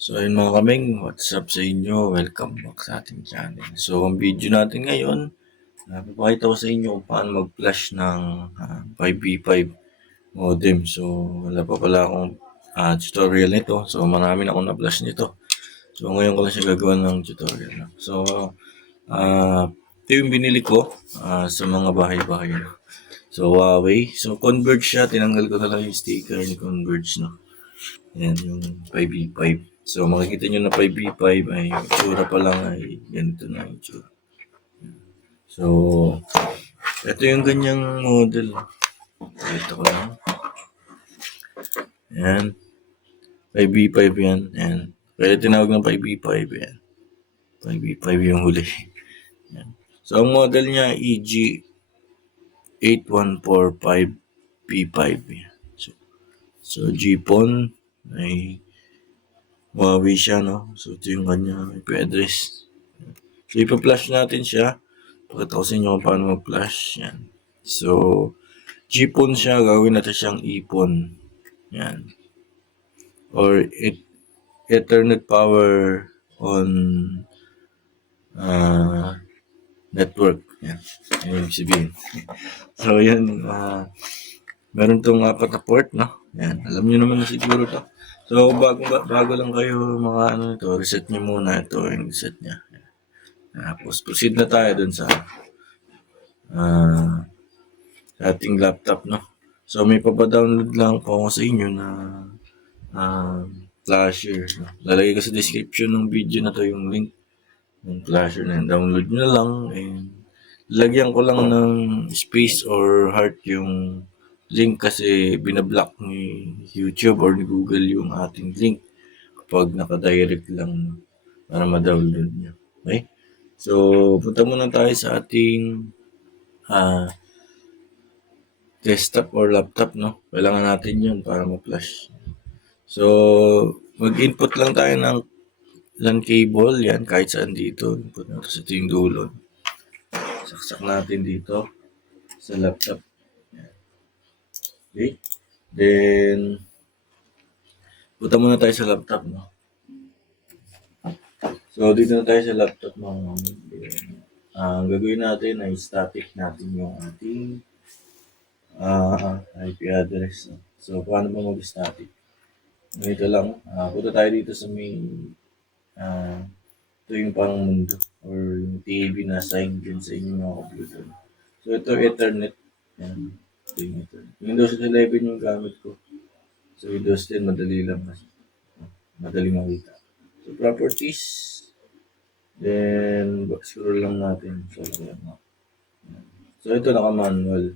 So ayun mga kaming, what's up sa inyo? Welcome back sa ating channel. So ang video natin ngayon, papakita ko sa inyo kung paano mag-flash ng 5v5 modem. So wala pa pala akong tutorial nito. So marami na akong na-flash nito. So ngayon ko lang siya gagawa ng tutorial. So ito yung binili ko sa mga bahay-bahay. So Huawei. So Converge siya. Tinanggal ko na lang yung sticker ni Converge. No? Yan yung 5v5. So makikita nyo na 5v5 ay yung itsura pa lang ay ganito na yung itsura. So ito yung ganyang model. Ito ko lang. Yan. 5v5 yan. Yan. Kaya tinawag ng 5v5 yan. 5v5 yung huli. Yan. So ang model niya EG8145P5. So GPON ay Huawei siya, no? So ito yung kanya IP address. So ipa-flash natin siya. Pakita ko sa inyo kung paano mag-flash. Yan. So, GPON siya. Gawin natin siyang ipon. Yan. Or Ethernet power on network. Yan. Yan yung sabihin. So, yan. Meron tong apat na port, no? Yan. Alam niyo naman na siguro to. So, bago lang kayo mga ano ito, reset niyo muna. Ito yung reset niya. Tapos, proceed na tayo dun sa ating laptop, no? So, may papadownload lang po ako sa inyo na flasher. No? Lalagay ko sa description ng video na to yung link ng flasher na yun. Download nyo na lang and lagyan ko lang ng space or heart yung link kasi binablock ni YouTube or ni Google yung ating link kapag nakadirect lang para ma-download nyo. Okay? So, punta muna tayo sa ating desktop or laptop, no? Kailangan natin yun para ma-flash. So, mag-input lang tayo ng LAN cable. Yan, kahit saan dito. Input natin sa ito yung dulo. Saksak natin dito sa laptop. Yan. Okay. Then, punta muna tayo sa laptop, no? So, dito na tayo sa laptop, no? Ang gagawin natin ay static natin yung ating IP address. No? So, paano ba mag-static? Ganito lang. Punta tayo dito sa may ito yung parang mundo or yung TV na sign din sa inyong mga computer. So, ito Ethernet. Yan. Ito yung Ethernet. Windows 11 yung gamit ko. So, Windows 10 madali lang kasi. Madali makita. So, properties. Then, scroll lang natin. So, ito naka-manual.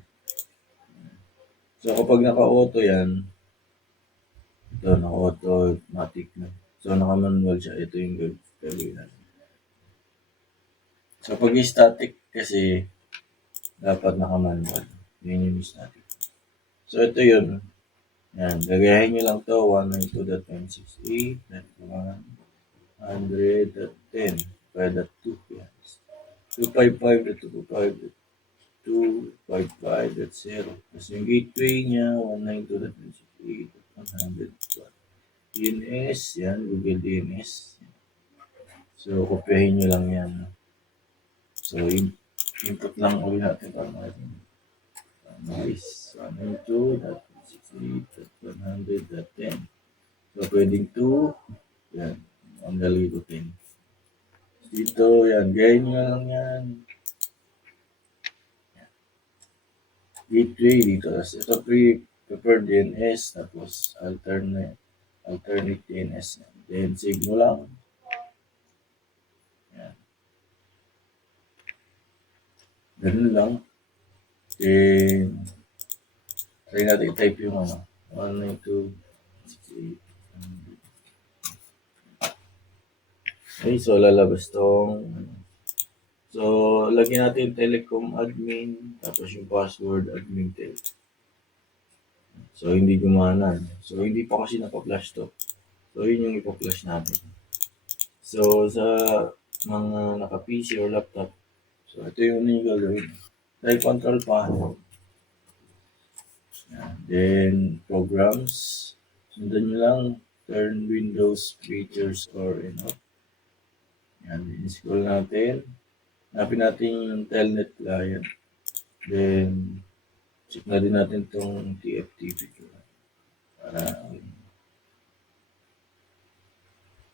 So, kapag naka-auto yan, ito naka-automatic na. So, naka-manual siya. Ito yung gagawin natin. So, pag static kasi, dapat naka-manual. Yun yung static. So, ito yun. Yan. Gagayahin nyo lang to 192.168.100.10. 5.2. Yan. 255.255.0. Tapos yung gateway niya, 192.168.100. DNS. Yan. Google DNS. So, kopyahin nyo lang yan. So, input lang ulit natin para natin. Nice. 192.168.100.10. So, pwedeng 2. Yan. Ang lalagay ko 10. Dito, yan. Gayahin nyo lang yan. Gateway dito. Ito preferred DNS. Tapos, alternate DNS. Then, save mo lang. Yan. Ganun lang. Then, try natin i-type yung 192.168. Okay, so lalabas tong so lagyan natin telecom admin tapos yung password admin tel. So hindi gumana. So hindi pa kasi napa-flash to. So yun yung ipa-flash natin. So sa mga naka-PC or laptop, so ito yung gagawin. Try control panel. Then programs. Sundan nyo lang turn Windows features or Yan, in-scroll natin. Hanapin natin yung telnet client. Then, check na din natin itong TFTP ko. Para,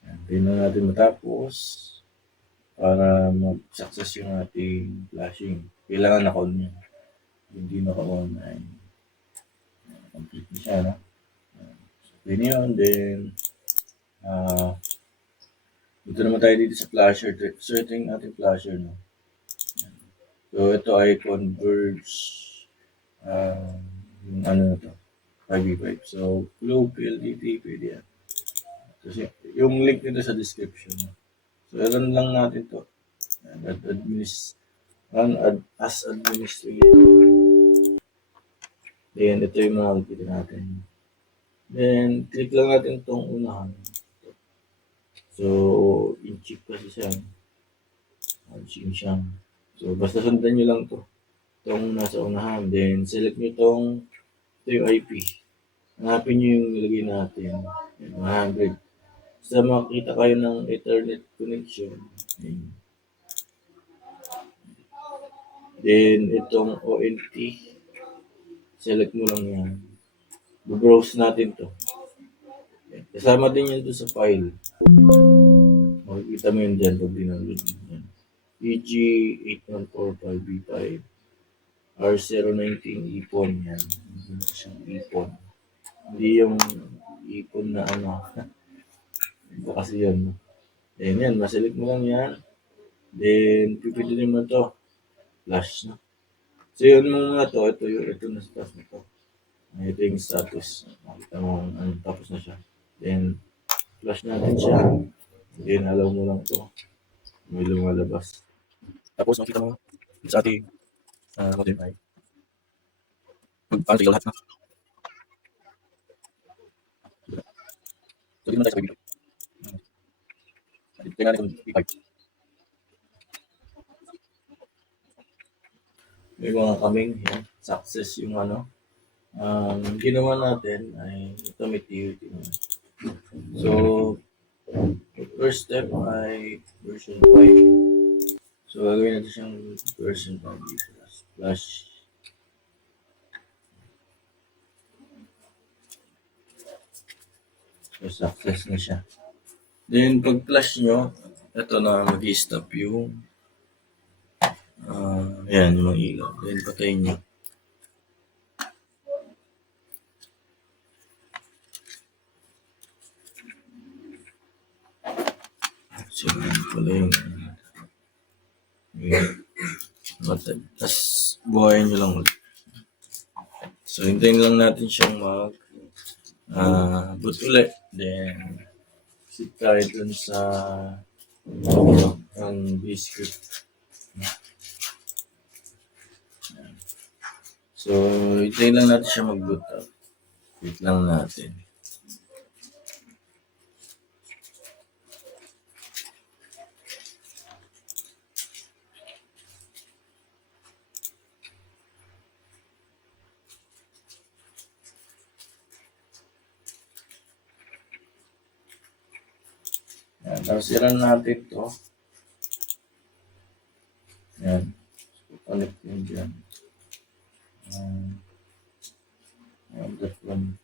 yan, tingnan natin matapos para mag-success yung ating flashing. Kailangan naka-on niya. Hindi naka-on ay complete na siya, no? So, yun yun. Then, dito naman tayo dito sa flasher. So, ito yung ating flasher, no? So, ito ay Converge, yung ano na to, 5v5. So, Globe, LTT, pwede yan. Kasi, yung link nito sa description. No? So, run lang natin to. As administrator. Then, ito yung mga nakikita natin. Then, click lang natin itong unahan. So, in-chip kasi siya. In siya. So, basta sundan nyo lang to. Itong nasa unahan. Then, select nyo ito yung IP. Hanapin nyo yung nilagay natin. 100. Basta makita kayo ng Ethernet connection. Then, itong ONT. Select mo lang yan. Browse natin to. Kasama din yan doon sa file. Makikita mo yun dyan pag dinaload mo yan. EG8145B5 R019 ipon yan. Hindi siyang ipon. Hindi yung ipon na ano. Ito kasi yan. Then yan, maselect mo lang yan. Then, pipilitin mo to. Flash na. So yun mo muna to. Ito na status na to. Ito yung status. Makita mo tapos na siya. Then, flash natin siya. Then, allow mo lang to. May lumalabas. Tapos, makita mo sa ating modem ay magpapatigal lahat na. So, dito na tayo sa video. Tingnan natin kung P5. May mga kaming yan. Success yung ginawa natin ay ito may TUT. So, first step ay version 5. So, gagawin natin siyang version 5 flash. So, success na siya. Then, pag flash nyo, ito na mag-stop yung yan, yung mga ilaw. Then, patayin nyo. So, pala yung tapos, buhayin nyo lang ulit. So, hintayin lang natin siyang boot ulit. Then, sit tayo dun sa B-script. So, hintayin lang natin siya mag-boot up. Wait lang natin. Yan, tapos i-run natin ito. Yan. Connect yun dyan. That one.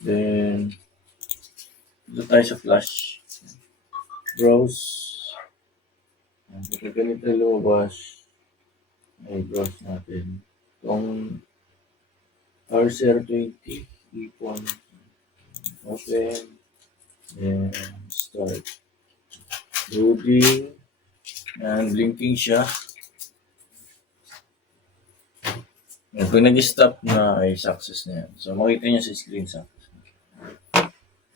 Then, dito tayo sa flash. Browse. Kapag ganito lumabas, ay browse natin. Itong R020, ipon. Open. Then, start. Loading. And blinking siya. And pag nag-stop na ay success na yan. So, makita niyo sa screen success.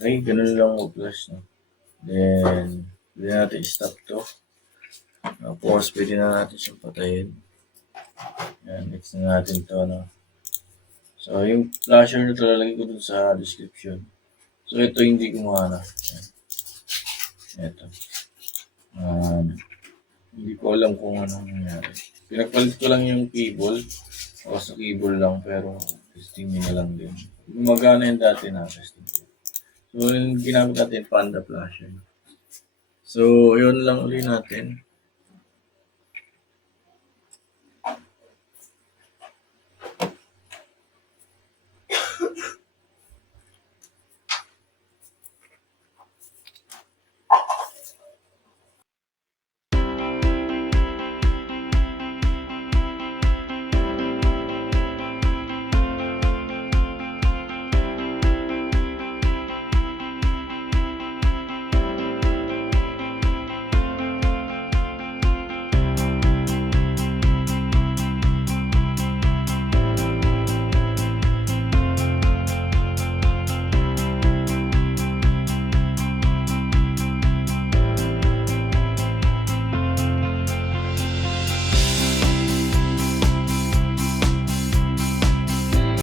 Okay, ganun lang mag-flash. No? Then, pwede natin i-stop to. Tapos, pwede na natin siyang patayin. Yan, next na natin to. No? So, yung flasher na ito, lalagay ko dun sa description. So, ito hindi gumana. Ito. Hindi ko alam kung anong nangyari. Pinagpalit ko lang yung cable. O sa cable lang pero testing nyo na lang din. Gumagana yung dati na testing ko. So yung ginamit natin Panda Flasher. So yun lang ulit natin.